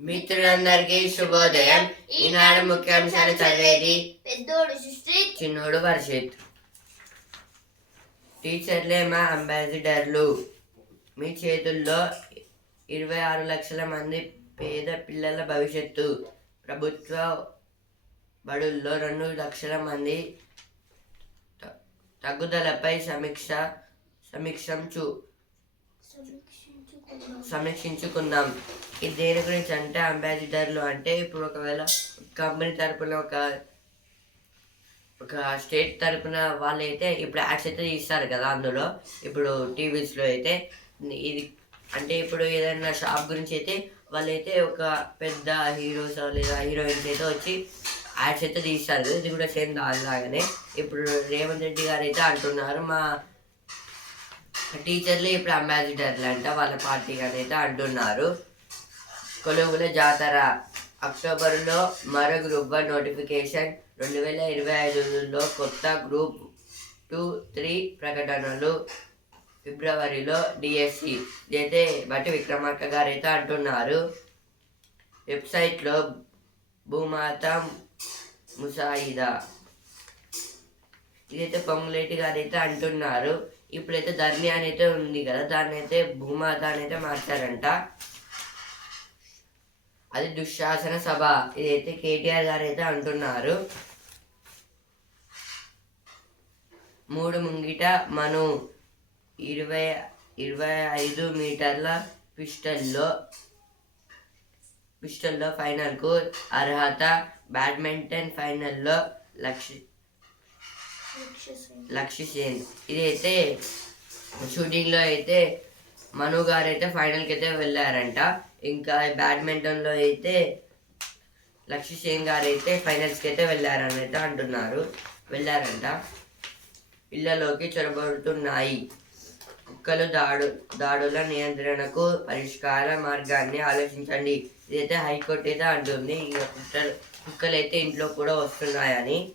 మిత్రులందరికీ శుభోదయం. ఈనాడు ముఖ్యాంశాలు చదివేది పెద్దోడు సుశ్రీత్. చిన్నోడు వర్షిత్ టీచర్లే మా అంబాసిడర్లు. మీ చేతుల్లో ఇరవై ఆరు లక్షల మంది పేద పిల్లల భవిష్యత్తు. ప్రభుత్వ బడుల్లో రెండు లక్షల మంది తగ్గుదలపై సమీక్ష సమీక్షంచు సమీక్షించుకుందాం. ఇది దేని గురించి అంటే అంబాసిడర్లు అంటే ఇప్పుడు ఒకవేళ కంపెనీ తరపున ఒక ఒక స్టేట్ తరపున వాళ్ళైతే ఇప్పుడు యాడ్స్ అయితే తీస్తారు కదా అందులో. ఇప్పుడు టీవీస్లో అయితే ఇది అంటే ఇప్పుడు ఏదైనా షాప్ గురించి అయితే వాళ్ళైతే ఒక పెద్ద హీరోస్ లేదా హీరోయిన్స్ అయితే వచ్చి యాడ్స్ అయితే తీస్తారు ఇది కూడా సేమ్ దానిలాగానే ఇప్పుడు రేవంత్ రెడ్డి గారు అయితే అంటున్నారు మా టీచర్లు ఇప్పుడు అంబాసిడర్లు అంట వాళ్ళ పార్టీ అయితే అంటున్నారు. కొలువుల జాతర. అక్టోబర్లో మరో గ్రూప్ వన్ నోటిఫికేషన్. రెండు వేల ఇరవై ఐదులో కొత్త గ్రూప్ టూ త్రీ ప్రకటనలు. ఫిబ్రవరిలో డిఎస్సి. అయితే బట్టి విక్రమార్క గారు అయితే అంటున్నారు. వెబ్సైట్లో భూమాత ముసాయిదా. ఇదైతే పొంగులేటి గారు అయితే అంటున్నారు. ఇప్పుడైతే ధర్ని అయితే ఉంది కదా దాన్ని అయితే భూమాత అని అయితే మార్చారంట. అది దుశ్శాసన సభ ఇదైతే కేటీఆర్ గారు అయితే అంటున్నారు. మూడు ముంగిట మను ఇరవై ఇరవై ఐదు మీటర్ల పిస్టల్లో పిస్టల్లో ఫైనల్కు అర్హత బ్యాడ్మింటన్ ఫైనల్లో లక్ష లక్ష్య సేన్. ఇదైతే షూటింగ్లో అయితే మను గారు అయితే ఫైనల్కి అయితే వెళ్ళారంట. ఇంకా బ్యాడ్మింటన్లో అయితే లక్ష్య సేన్ గారు అయితే ఫైనల్స్కి అయితే వెళ్ళారనైతే అంటున్నారు. వెళ్ళారంట. ఇళ్ళలోకి చొరబడుతున్నాయి. కుక్కలు దాడు దాడుల నియంత్రణకు పరిష్కార మార్గాన్ని ఆలోచించండి. ఇదైతే హైకోర్టు అయితే అంటుంది. ఇక కుక్కలు కుక్కలు అయితే ఇంట్లో కూడా వస్తున్నాయని.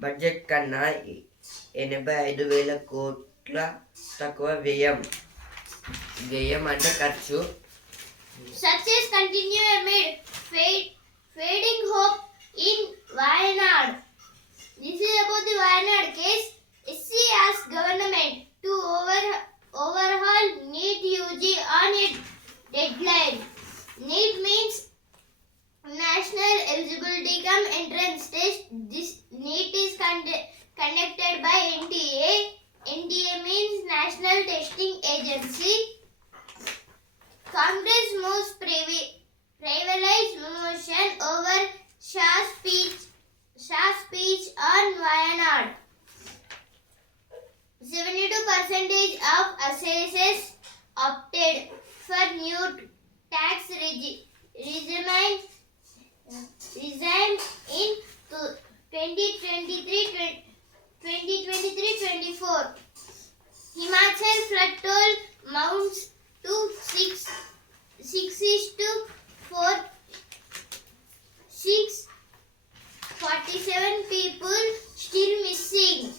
బడ్జెట్ కన్నా ఎనభై ఐదు వేల కోట్ల తక్కువ వ్యయం. వ్యయం అంటే ఖర్చు. Success continue amid fade, fading hope in Wayanad. This is about the Wayanad case. SC asked government to over, overhaul NEET UG on a deadline. NEET means National Eligibility Cum Entrance Test. This NEET is conducted by NTA. NTA means National Testing Agency. Congress moves privi- privilege motion over Shah speech, Shah speech on Wayanad. 72 percentage of assessors opted for new tax regi- regime regime in 2023 2023-24. Himachal flood toll mounts 2, 6, 6 is to 4, 6, 47 people still missing.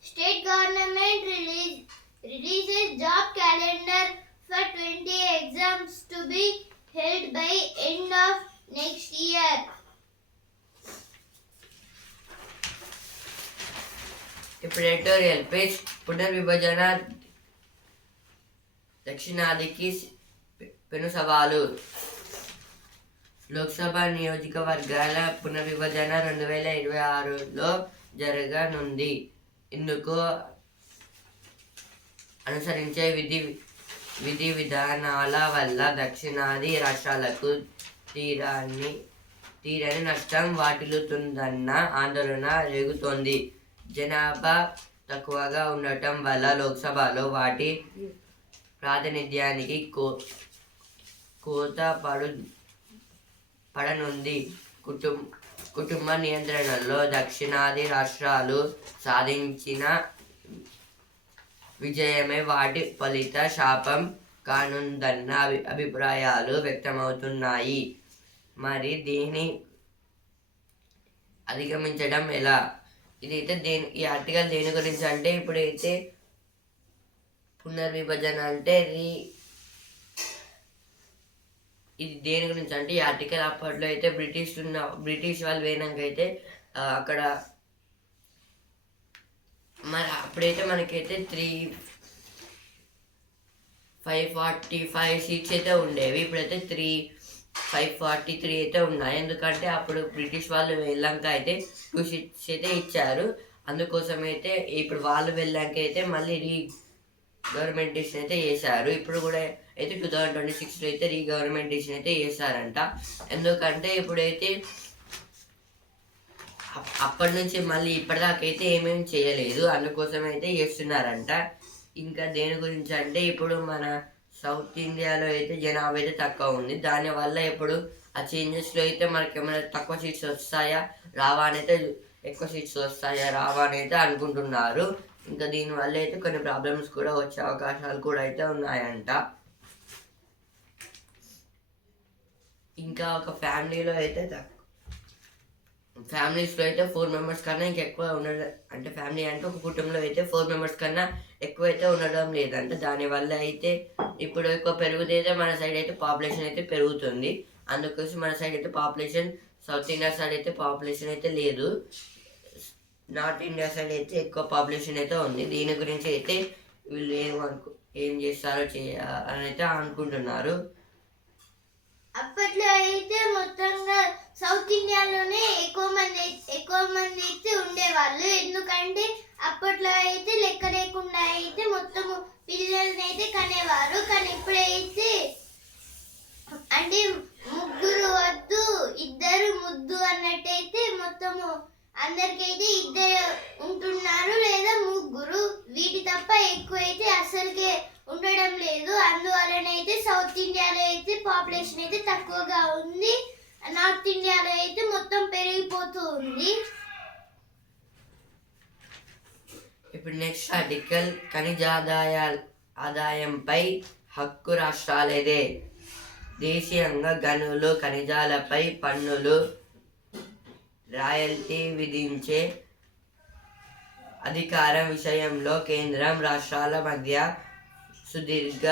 State government release, releases job calendar for 20 exams to be held by end of next year. The predatorial pitch, Punar దక్షిణాదికి పెను సవాలు. లోక్సభ నియోజకవర్గాల పునర్విభజన రెండు వేల ఇరవై ఆరులో జరగనుంది. ఇందుకు అనుసరించే విధి విధి విధానాల వల్ల దక్షిణాది రాష్ట్రాలకు తీరాన్ని తీరని నష్టం వాటిల్లుతుందన్న ఆందోళన రేగుతోంది. జనాభా తక్కువగా ఉండటం వల్ల లోక్సభలో వాటి ప్రాతినిధ్యానికి కో కోత పడు పడనుంది. కుటుం కుటుంబ నియంత్రణలో దక్షిణాది రాష్ట్రాలు సాధించిన విజయమే వాటి ఫలిత శాపం కానుందన్న అభి అభిప్రాయాలు వ్యక్తమవుతున్నాయి. మరి దీన్ని అధిగమించడం ఎలా? ఇదైతే దేని ఈ ఆర్టికల్ దేని గురించి అంటే ఇప్పుడైతే పునర్విభజన అంటే రీ ఇది దేని గురించి అంటే ఈ ఆర్టికల్ అప్పట్లో అయితే బ్రిటిష్ ఉన్న బ్రిటిష్ వాళ్ళు పోయినాక అయితే అక్కడ మరి అప్పుడైతే మనకైతే three five forty five seats అయితే ఉండేవి. ఇప్పుడైతే త్రీ ఫైవ్ ఫార్టీ త్రీ అయితే ఉన్నాయి. ఎందుకంటే అప్పుడు బ్రిటిష్ వాళ్ళు వెళ్ళాక అయితే టూ సీట్స్ అయితే ఇచ్చారు. అందుకోసం అయితే ఇప్పుడు వాళ్ళు వెళ్ళాక అయితే మళ్ళీ రీ గవర్నమెంటేషన్ అయితే చేశారు. ఇప్పుడు కూడా అయితే టూ థౌజండ్ ట్వంటీ సిక్స్లో అయితే రీ గవర్నమెంటేషన్ అయితే చేశారంట. ఎందుకంటే ఇప్పుడైతే అప్- అప్పటి నుంచి మళ్ళీ ఇప్పటిదాకైతే ఏమేమి చేయలేదు. అందుకోసం అయితే చేస్తున్నారంట. ఇంకా దేని గురించి అంటే ఇప్పుడు మన సౌత్ ఇండియాలో అయితే జనాభా అయితే తక్కువ ఉంది. దానివల్ల ఇప్పుడు ఆ చేంజెస్లో అయితే మనకి ఏమైనా తక్కువ సీట్స్ వస్తాయా? రావా అని అయితే ఎక్కువ సీట్స్ వస్తాయా? రావా అని అయితే అనుకుంటున్నారు. ఇంకా దీనివల్ల అయితే కొన్ని ప్రాబ్లమ్స్ కూడా వచ్చే అవకాశాలు కూడా అయితే ఉన్నాయంట. ఇంకా ఒక ఫ్యామిలీలో అయితే ఫ్యామిలీస్లో అయితే ఫోర్ మెంబర్స్ కన్నా ఇంకా ఎక్కువ ఉండడం అంటే ఫ్యామిలీ అంటే ఒక కుటుంబంలో అయితే ఫోర్ మెంబర్స్ కన్నా ఎక్కువ అయితే ఉండడం లేదంటే. దానివల్ల అయితే ఇప్పుడు ఎక్కువ పెరుగుతైతే మన సైడ్ అయితే పాపులేషన్ అయితే పెరుగుతుంది. అందుకోసం మన సైడ్ అయితే పాపులేషన్ సౌత్ ఇండియా సైడ్ అయితే పాపులేషన్ అయితే లేదు. నార్త్ ఇండియా సైడ్ అయితే ఎక్కువ పాపులేషన్ అయితే ఉంది. దీని గురించి అయితే వీళ్ళు ఏం అనుకు ఏం చేస్తారో చేయ అని అయితే అనుకుంటున్నారు. అప్పట్లో అయితే మొత్తంగా సౌత్ ఇండియాలోనే ఎక్కువ మంది ఎక్కువ మంది అయితే ఉండేవాళ్ళు. ఎందుకంటే అప్పట్లో అయితే లెక్క లేకుండా అయితే మొత్తం పిల్లల్ని అయితే కనేవారు. కానీ ఇప్పుడైతే అంటే ముగ్గురు వద్దు ఇద్దరు ముద్దు అన్నట్టయితే మొత్తము అందరికైతే ఇద్దరు ఉంటున్నారు లేదా ముగ్గురు వీటి తప్ప ఎక్కువైతే అసలుకే ఉండడం లేదు అందువలనైతే సౌత్ ఇండియాలో అయితే పాపులేషన్ అయితే తక్కువగా ఉంది నార్త్ ఇండియాలో అయితే మొత్తం పెరిగిపోతూ ఉంది ఇప్పుడు నెక్స్ట్ ఆర్టికల్ ఖనిజాదాయ ఆదాయంపై హక్కు రాష్ట్రాలదే. దేశీయంగా గనులు ఖనిజాలపై పన్నులు రాయల్టీ విధించే అధికారం విషయంలో కేంద్రం రాష్ట్రాల మధ్య సుదీర్ఘ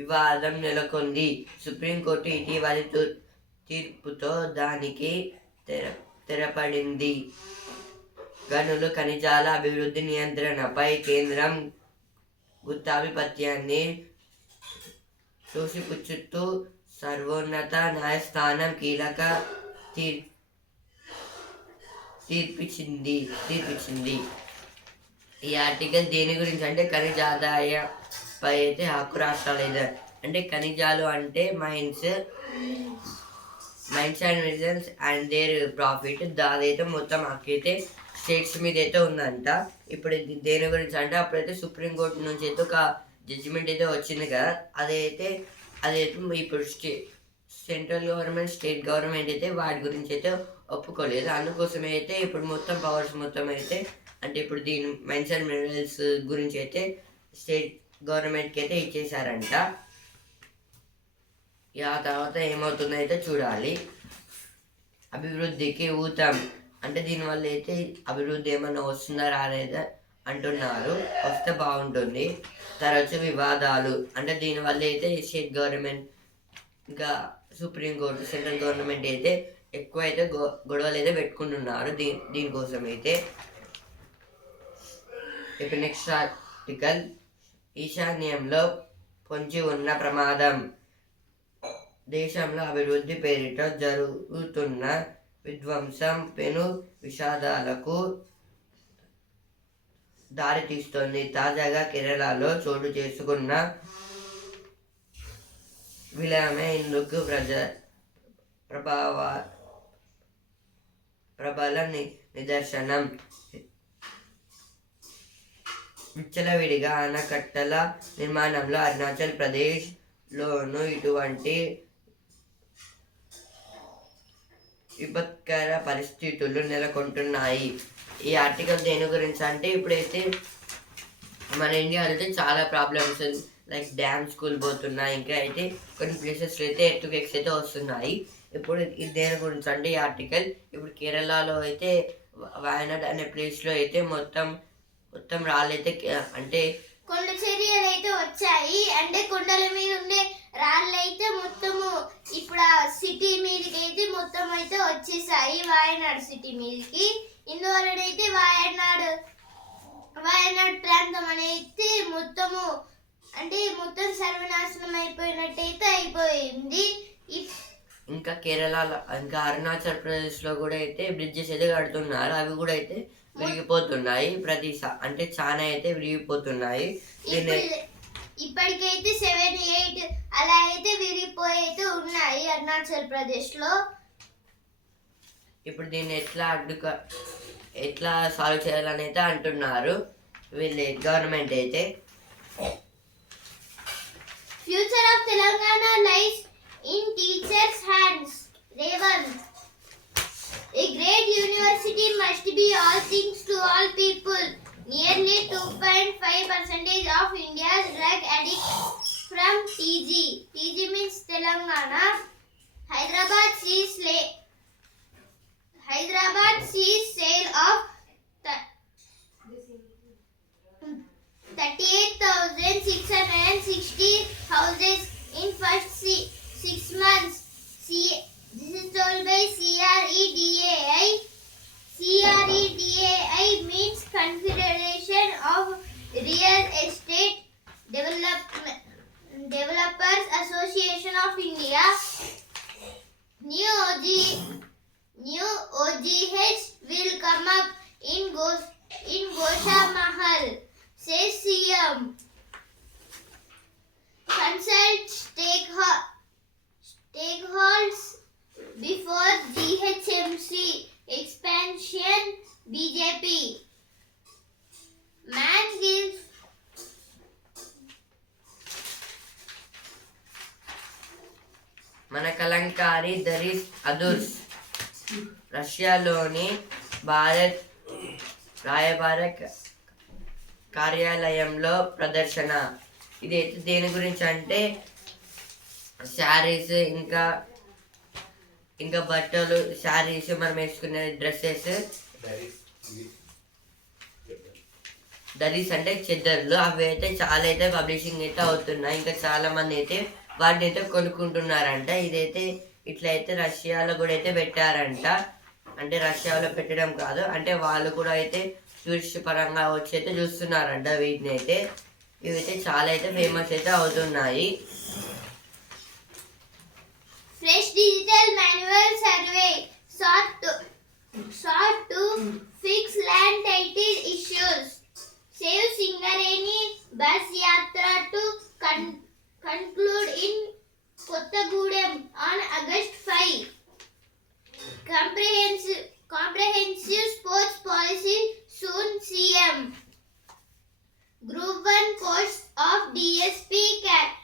వివాదం నెలకొంది. సుప్రీంకోర్టు ఇటీవలి తీర్పుతో దానికి తెర తెరపడింది. గనులు ఖనిజాల అభివృద్ధి నియంత్రణపై కేంద్రం గుత్తాధిపత్యాన్ని చూసిపుచ్చుతూ సర్వోన్నత న్యాయస్థానం కీలక తీర్ తీర్పిచ్చింది తీర్పిచ్చింది. ఈ ఆర్టికల్ దేని గురించి? అంటే ఖనిజ ఆదాయపై అయితే హక్కు రాష్ట్రాలు అంటే ఖనిజాలు అంటే mines mines and regions and their profit. దాదైతే మొత్తం హక్కైతే స్టేట్స్ మీద అయితే ఉందంట. ఇప్పుడు ఇది దేని గురించి అంటే అప్పుడైతే సుప్రీంకోర్టు నుంచి అయితే ఒక జడ్జిమెంట్ అయితే వచ్చింది కదా. అదైతే అదైతే ఇప్పుడు stay central government state government అయితే వాటి గురించి అయితే ఒప్పుకోలేదు. అందుకోసమే అయితే ఇప్పుడు మొత్తం పవర్స్ మొత్తం అయితే అంటే ఇప్పుడు దీని మైన్స్ అండ్ మినరల్స్ గురించి అయితే స్టేట్ గవర్నమెంట్కి అయితే ఇచ్చేసారంట ఆ తర్వాత ఏమవుతుందో అయితే చూడాలి. అభివృద్ధికి ఊతం. అంటే దీనివల్ల అయితే అభివృద్ధి ఏమన్నా వస్తుందా రాలేదా అంటున్నారు. వస్తే బాగుంటుంది. తరచు వివాదాలు. అంటే దీనివల్ల అయితే స్టేట్ గవర్నమెంట్ ఇంకా సుప్రీంకోర్టు సెంట్రల్ గవర్నమెంట్ అయితే ఎక్కువ అయితే గొ గొడవలు అయితే పెట్టుకుంటున్నారు దీ దీనికోసం అయితే. ఇప్పుడు నెక్స్ట్ ఆర్టికల్. ఈశాన్యంలో పొంచి ఉన్న ప్రమాదం. దేశంలో అభివృద్ధి పేరిట జరుగుతున్న విధ్వంసం పెను విషాదాలకు దారితీస్తోంది. తాజాగా కేరళలో చోటు చేసుకున్న విలయమే ఇందుకు ప్రజ ప్రభావ ప్రబల ని నిదర్శనం. విచ్చలవిడిగా ఆనకట్టల నిర్మాణంలో అరుణాచల్ ప్రదేశ్లోనూ ఇటువంటి విపత్కర పరిస్థితులు నెలకొంటున్నాయి. ఈ ఆర్టికల్ దేని గురించి అంటే ఇప్పుడైతే మన ఇండియాలో అయితే చాలా ప్రాబ్లమ్స్ లైక్ డ్యామ్ స్కూల్ పోతున్నాయి ఇంకా అయితే కొన్ని ప్లేసెస్లో అయితే ఎర్త్క్వేక్స్ అయితే వస్తున్నాయి. ఇప్పుడు ఇది దేని గురించి అంటే ఈ ఆర్టికల్. ఇప్పుడు కేరళలో అయితే వయనాడ్ అనే ప్లేస్లో అయితే మొత్తం మొత్తం రాళ్ళైతే అంటే కొండ చర్యలు అయితే వచ్చాయి. అంటే కొండల మీద ఉండే రాళ్ళు ఇప్పుడు ఆ సిటీ మీదకి అయితే మొత్తం అయితే వచ్చేసాయి వాయనాడు సిటీ మీదకి. ఇందువలన అయితే వాయనాడు వాయనాడు ప్రాంతం అనేది మొత్తము అంటే మొత్తం సర్వనాశనం అయిపోయినట్టయితే అయిపోయింది. ఇంకా కేరళ ఇంకా అరుణాచల్ ప్రదేశ్లో కూడా అయితే బ్రిడ్జెస్ అయితే కడుతున్నారు. అవి కూడా అయితే విరిగిపోతున్నాయి. ప్రతి అంటే చాలా అయితే విరిగిపోతున్నాయి. ఇప్పటికైతే సెవెన్ ఎయిట్ అలా అయితే విరిగిపోయి అయితే ఉన్నాయి అరుణాచల్ ప్రదేశ్లో ఇప్పుడు దీన్ని ఎట్లా అడ్డుక ఎట్లా సాల్వ్ చేయాలని అయితే అంటున్నారు. వీళ్ళు గవర్నమెంట్ అయితే. Future of Telangana lies in teachers hands Revanth A great university must be all things to all people. Nearly 2.5 percentage of India's drug addicts from TG. TG means Telangana. Hyderabad sees la- Hyderabad sees sale of th- 38,660 houses in first six months. This is told by E CREDAI. CREDAI means Confederation of Real Estate Development Developers Association of India. New OG new OGH will come up in Gos in Gosha Mahal, says CM. Consult stakeholders before GHMC expansion BJP man gives మన కలంకారి దరిస్ అదుర్స్ రష్యాలోని భారత్ రాయబార కార్యాలయంలో ప్రదర్శన. ఇది అయితే దేని గురించి అంటే శారీస్ ఇంకా ఇంకా బట్టలు శారీస్ మనం వేసుకునే డ్రెస్సెస్. దరీస్ అంటే చెద్దర్లు. అవి అయితే చాలా అయితే పబ్లిషింగ్ అయితే అవుతున్నాయి. ఇంకా చాలా మంది అయితే వాటిని అయితే కొనుక్కుంటున్నారంట. ఇదైతే ఇట్లా అయితే రష్యాలో కూడా అయితే పెట్టారంట. అంటే రష్యాలో పెట్టడం కాదు. అంటే వాళ్ళు కూడా అయితే టూరిస్ట్ పరంగా వచ్చి అయితే చూస్తున్నారంట వీటిని అయితే. ఇవైతే చాలా అయితే ఫేమస్ అయితే అవుతున్నాయి. Fresh digital manual survey sought to, sought to fix land title issues. Save Singareni bus yatra to con- conclude in Kottagudem on August 5. Comprehensive, comprehensive sports policy soon CM. Group 1 post of DSP ca-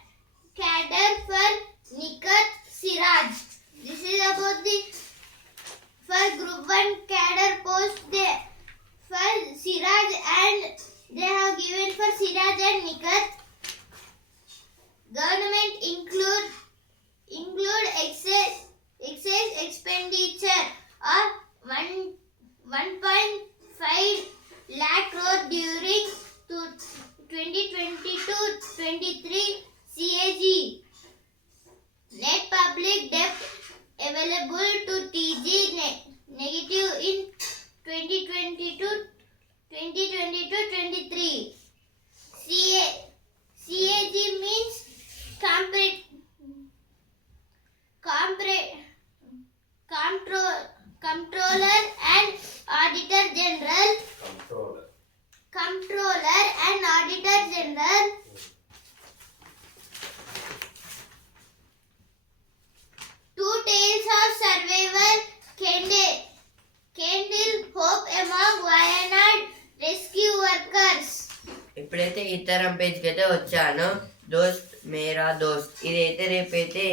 cadre for Nikat Siraj. This is about the for Group 1 cadre post they, for Siraj and they have given for Siraj and Nikat. Government include include excess excess expenditure of one 1.5 lakh crore during to 2022-23 CAG. Net public debt available to TG ne- negative in 2022 2022-23. CA, CAG means compre- compre- control, comptroller and auditor general. Comptroller and auditor general of survival kindle kindle hope among wayanad rescue workers. ఇప్పుడైతే ఇతరం పేజ్కి అయితే వచ్చాను. దోస్త్ మేరా దోస్త్. ఇదైతే రేపైతే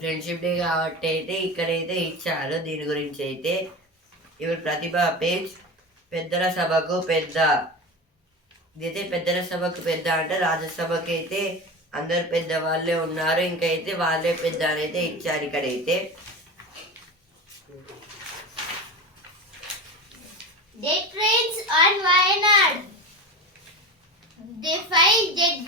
friendship day కాబట్టి అయితే ఇక్కడైతే ఇచ్చారు. దీని గురించి అయితే ఇప్పుడు ప్రతిభ పేజ్ పెద్దల సభకు పెద్ద. ఇదైతే పెద్దల సభకు పెద్ద అంటే రాజ్యసభకి అయితే అందరు పెద్ద వాళ్ళే ఉన్నారు ఇంకా అయితే వాళ్ళే పెద్ద అని అయితే ఇచ్చారు ఇక్కడైతే Death trains on Wayanad. They find dead,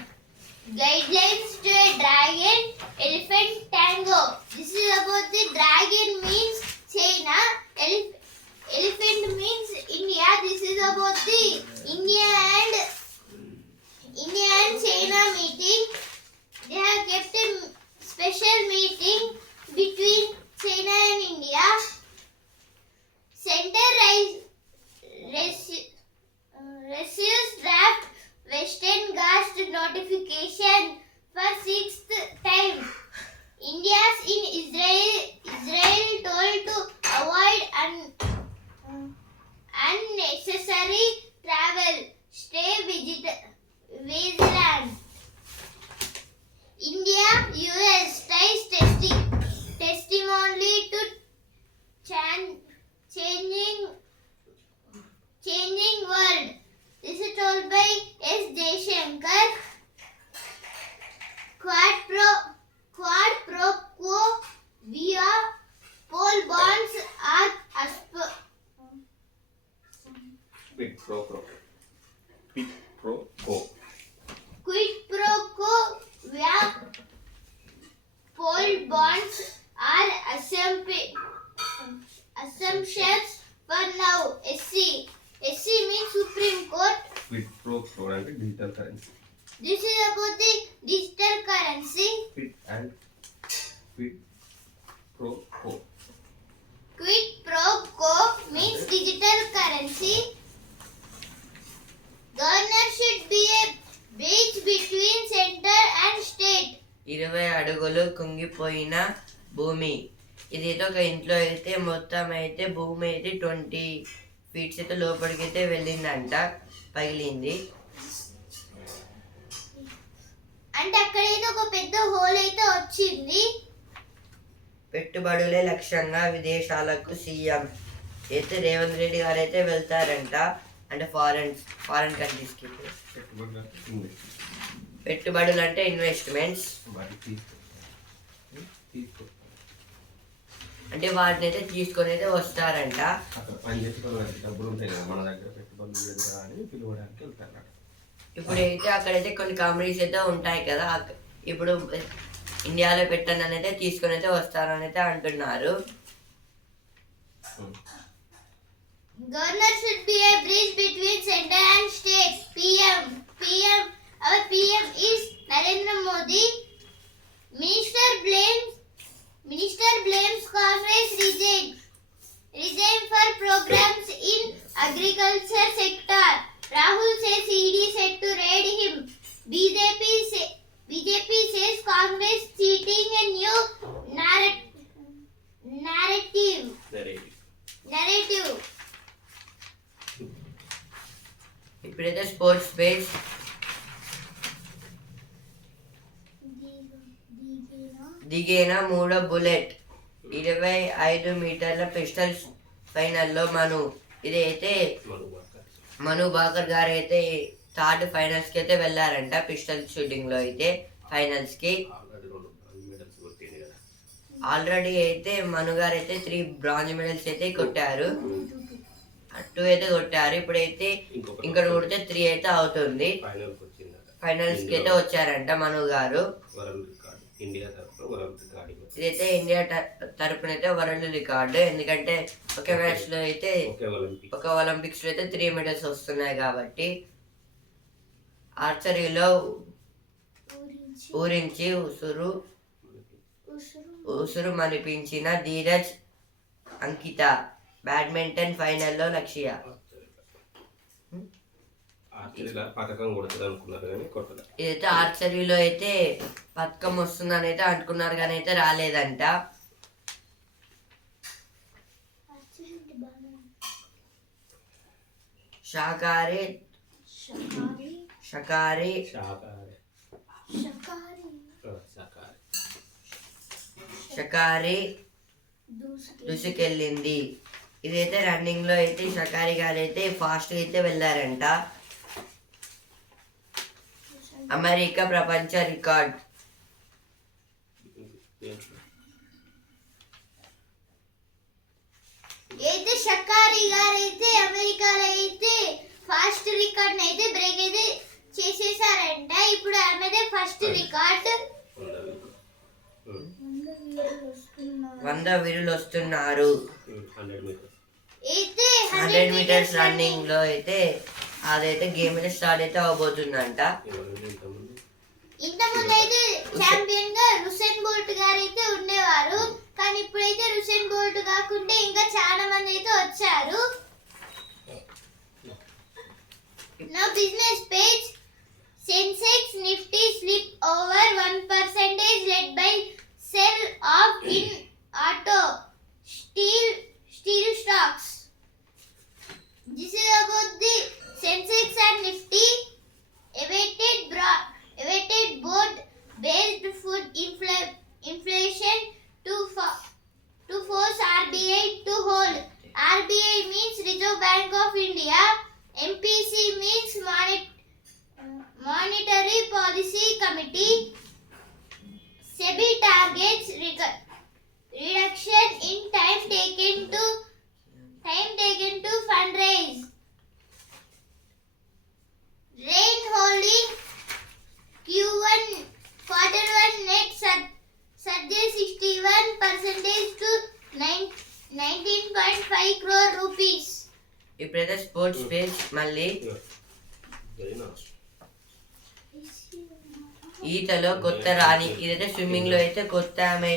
guidelines to a dragon elephant tango. This is about the dragon means China, elef- elephant means India. This is about the India and India and China meeting. They have kept a special meeting between China and India. Center rise, rece- uh, receives draft Western Ghast notification for sixth time. India's in Israel, Israel told to avoid un- unnecessary travel. Stay vigil- vigilant. India US taste testing. కుంగిపోయిన భూమి. ఇదైతే ఒక ఇంట్లో అయితే మొత్తం అయితే భూమి అయితే twenty feets అయితే లోపలికి అయితే వెళ్ళిందంట పగిలింది. అంటే అక్కడైతే ఒక పెద్ద హోల్ అయితే వచ్చింది. పెట్టుబడులే లక్ష్యంగా విదేశాలకు సీఎం అయితే రేవంత్ రెడ్డి గారు అయితే వెళ్తారంట అంటే ఫారెన్ ఫారెన్ కంట్రీస్కి. పెట్టుబడులు అంటే ఇన్వెస్ట్మెంట్స్. తీసుకో అంటే వాటిని అయితే తీసుకొని అయితే వస్తారంట అక్కడ పని చేసుకున్న వాళ్ళకి డబ్బులు ఉంటాయి కదా మన దగ్గర పెట్టుబడులు లేదురా అని పిలవడానికి వెళ్తారు ఇప్పుడు అయితే అక్కడైతే కొన్ని కంపెనీస్ అయితే ఉంటాయి కదా ఇప్పుడు ఇండియాలో పెట్టండి అని అయితే తీసుకొని అయితే వస్తారని అయితే అంటున్నారు Governor should be a bridge between center and state. PM. PM. Our PM is Narendra Modi. Minister blames Minister blames corporates resign, resign for programs in agriculture sector. Rahul says ED set to raid him. BJP, says BJP says Congress cheating a new narrat narrative. Narrative. Narrative. It the sports space. దిగిన మూడో bullet? ఇరవై ఐదు మీటర్ల pistol ఫైనల్లో మను. ఇదైతే మను బాకర్ గారు అయితే third ఫైనల్స్కి అయితే వెళ్ళారంట పిస్టల్ షూటింగ్లో అయితే ఫైనల్స్కి. ఆల్రెడీ అయితే మను గారు అయితే త్రీ బ్రాంజ్ మెడల్స్ అయితే కొట్టారు. టూ అయితే కొట్టారు. ఇప్పుడైతే ఇంకా కొడితే త్రీ అయితే అవుతుంది. ఫైనల్కి వచ్చిందట ఫైనల్స్కి అయితే వచ్చారంట మను గారు. ఇండియా తరఫున వరల్డ్ రికార్డ్ ఇదైతే ఇండియా తరపున అయితే వరల్డ్ రికార్డు. ఎందుకంటే ఒక మ్యాచ్లో అయితే ఒక ఒలింపిక్స్. లో అయితే త్రీ మెడల్స్ వస్తున్నాయి కాబట్టి ఆర్చరీలో ఊరించి. ఉసురు ఉసురు. మనిపించిన ధీరజ్ అంకిత బ్యాడ్మింటన్ ఫైనల్లో లక్ష్య. ఆర్చరీలో పథకం కొడుతుంది అనుకున్నారు కానీ కొట్టలే. ఇదైతే ఆర్చరీలో అయితే పథకం వస్తుందని అయితే అనుకున్నారు కానీ అయితే రాలేదంట. షకారి. షకారి. Duski. దూసుకెళ్ళింది. ఇదైతే రన్నింగ్లో అయితే షకారి గారు అయితే ఫాస్ట్గా అయితే వెళ్ళారంట. అమెరికా ప్రపంచ రికార్డ్? అయితే షకారి గారు అయితే అమెరికాలో అయితే ఫాస్ట్ రికార్డ్ అయితే బ్రేక్ అయితే చేసేసారంట. ఇప్పుడు ఆమెదే ఫస్ట్ రికార్డ్. వంద వీరులు వస్తున్నారు. అయితే హండ్రెడ్ మీటర్స్ రన్నింగ్లో అయితే అదైతే గేమ్ అయితే స్టార్ట్ అయితే అవబోతుందంట. ఇంతకుముందు అయితే ఛాంపియన్గా రుసెన్ బోల్ట్ గారు అయితే ఉండేవారు. కానీ ఇప్పుడైతే రుసెన్ బోల్ట్ కాకుండా ఇంకా చాలా మంది అయితే వచ్చారు. నా business page Sensex Nifty slip over one percentage led by sell off in auto steel steel stocks this is about the Sensex and Nifty evaded broad, evaded board based food infl- inflation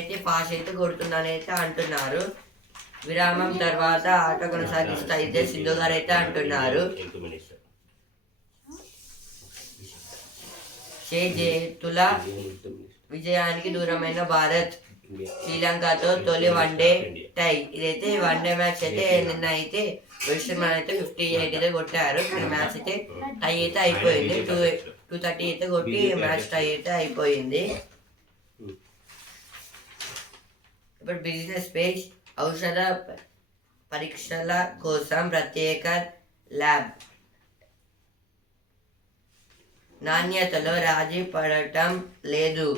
అయితే pass అయితే కొడుతున్నానని అయితే అంటున్నారు. విరామం తర్వాత ఆట కొనసాగిస్తా అయితే సింధు గారు అయితే అంటున్నారు. చేతుల విజయానికి దూరమైన భారత్. శ్రీలంకతో తొలి వన్డే టై. ఇదైతే వన్డే మ్యాచ్ అయితే నిన్న అయితే మ్యాన్ అయితే ఫిఫ్టీ ఎయిట్ అయితే కొట్టారు. కానీ మ్యాచ్ అయితే టై అయితే అయిపోయింది. టూ టూ థర్టీ అయితే కొట్టి మ్యాచ్ టై అయితే అయిపోయింది. ఇప్పుడు బిజినెస్ పేజ్ ఔషధ పరీక్షల కోసం ప్రత్యేక ల్యాబ్. నాణ్యతలో రాజీ పడటం లేదు.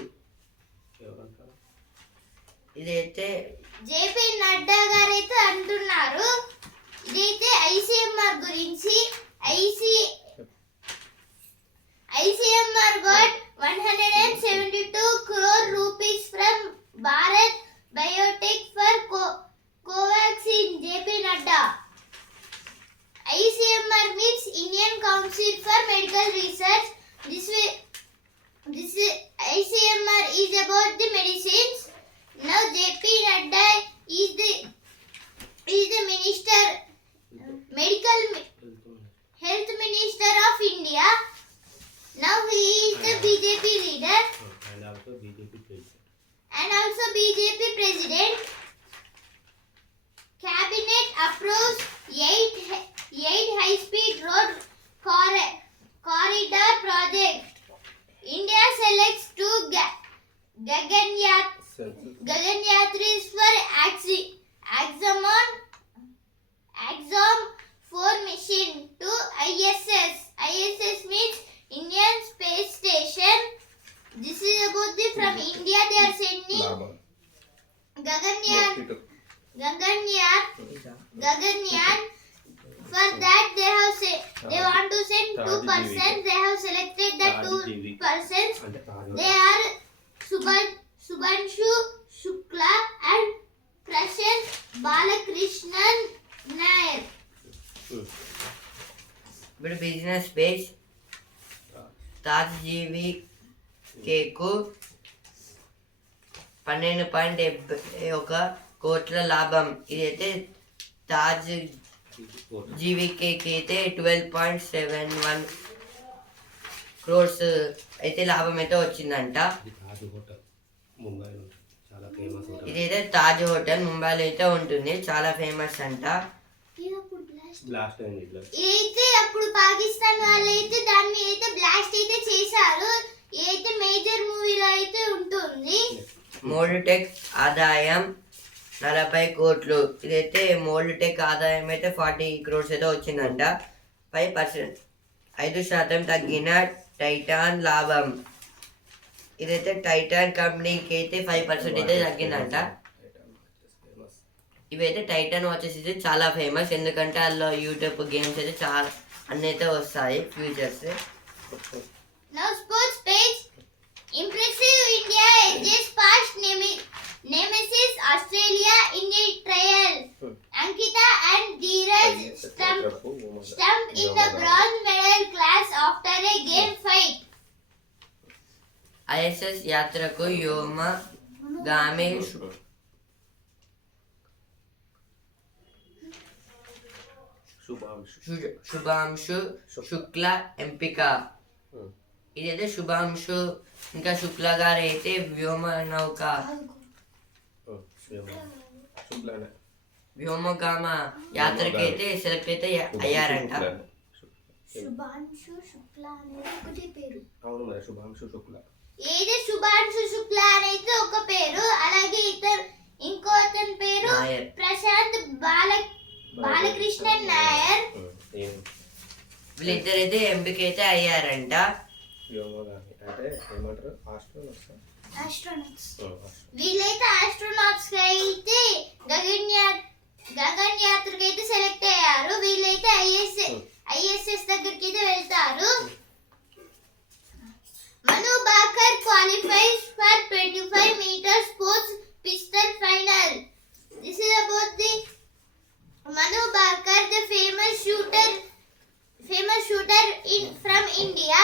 ఇదైతే జేపీ నడ్డా గారు అయితే అంటున్నారు. ఇదైతే ఐసీఎంఆర్ గురించి. IC ICMR got one hundred and seventy two crore rupees from Bharat Biotech for Covaxin JP Nadda ICMR means Indian Council for Medical Research. This way, this is, ICMR is about the medicines. Now JP Nadda is the is the minister, medical mi- health minister health minister of India. Now he is the BJP leader And also BJP president. Cabinet approves eight eight high-speed road cor- corridor project. India selects two ga- Gaganyat Gaganyatris for Axi- Axamon Axom 4 mission to ISS. ISS means Indian Space Station. This is good. the from India they are sending Gaganyaan Gaganyaan for that they have say they want to send two persons. They have selected the two persons. They are Suban Subanshu Shukla and Prashant Balakrishnan Nair. But business space, Tajjeevi కేకు పన్నెండు పాయింట్ డెబ్బై ఒక కోట్ల లాభం. ఇదైతే తాజ్ జీవికేకి అయితే twelve point seven one crores అయితే లాభం అయితే వచ్చిందంట. ఇది తాజ్ హోటల్ ముంబైలో చాలా ఫేమస్ హోటల్. ఇదైతే తాజ్ హోటల్ ముంబైలో అయితే ఉంటుంది. చాలా ఫేమస్ అంట. బ్లాస్ట్. అయింది ఇట్లా. అయితే అప్పుడు పాకిస్తాన్ వాళ్ళు అయితే దాని మీద అయితే బ్లాస్ట్ అయితే చేశారు. అయితే మేజర్ మూవీలో అయితే ఉంటుంది. మోల్టెక్ ఆదాయం నలభై కోట్లు. ఇదైతే మోల్టెక్ ఆదాయం అయితే ఫార్టీ క్రోర్స్ అయితే వచ్చిందంట. Five percent. ఐదు శాతం తగ్గిన టైటాన్ లాభం. ఇదైతే టైటాన్ కంపెనీకి అయితే ఫైవ్ పర్సెంట్ అయితే తగ్గిందంట. ఇవైతే టైటాన్ వాచెస్ అయితే చాలా ఫేమస్. ఎందుకంటే అందులో యూట్యూబ్ గేమ్స్ అయితే చాలా అన్నీ అయితే వస్తాయి futures. Page. Impressive India edges past nemesis Australia in the trial. Ankita and Dheeraj stumped, stumped in the bronze medal class after a game fight. ISS यात्रा को योम गामे शुभांशु शुक्ला एम्पिका इधर शुभांशु ఇంకా శుక్ల గారు అయితే వ్యోమ నౌక వ్యోమగామ యాత్రకి అయితే సెలెక్ట్ అయితే అయ్యారంట. శుభాంశు శుక్ల అనేది ఒకటి పేరు. అవును మరి శుభాంశు శుక్ల. ఏది శుభాంశు శుక్ల అనేది ఒక పేరు అలాగే ఇతరు ఇంకో అతని పేరు ప్రశాంత్ బాల బాలకృష్ణన్ నాయర్. వీళ్ళిద్దరైతే ఎంపిక అయితే అయ్యారంట. వ్యోమగామి. అంటే ఏమంటారు? ఆస్ట్రోనట్స్ ఆస్ట్రోనట్స్ ఆస్ట్రో వీళ్ళైతే ఆస్ట్రోనాట్స్ అయితే గగన్ యా- గగన్ యాత్రకు అయితే సెలెక్ట్ అయ్యారు. వీళ్ళైతే ఐఎస్ ఐఎస్ఎస్ దగ్గరికి అయితే వెళ్తారు. Manu Bhaker qualifies for twenty five meter sports pistol final this is about the Manu Bhaker the famous shooter famous shooter in from India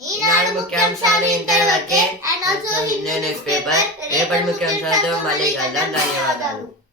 Eenadu ముఖ్యాంశాలు ఇంతవరకే and also Hindu news paper రేపటి ముఖ్యాంశాలతో మళ్ళీ కలుద్దాం. ధన్యవాదాలు.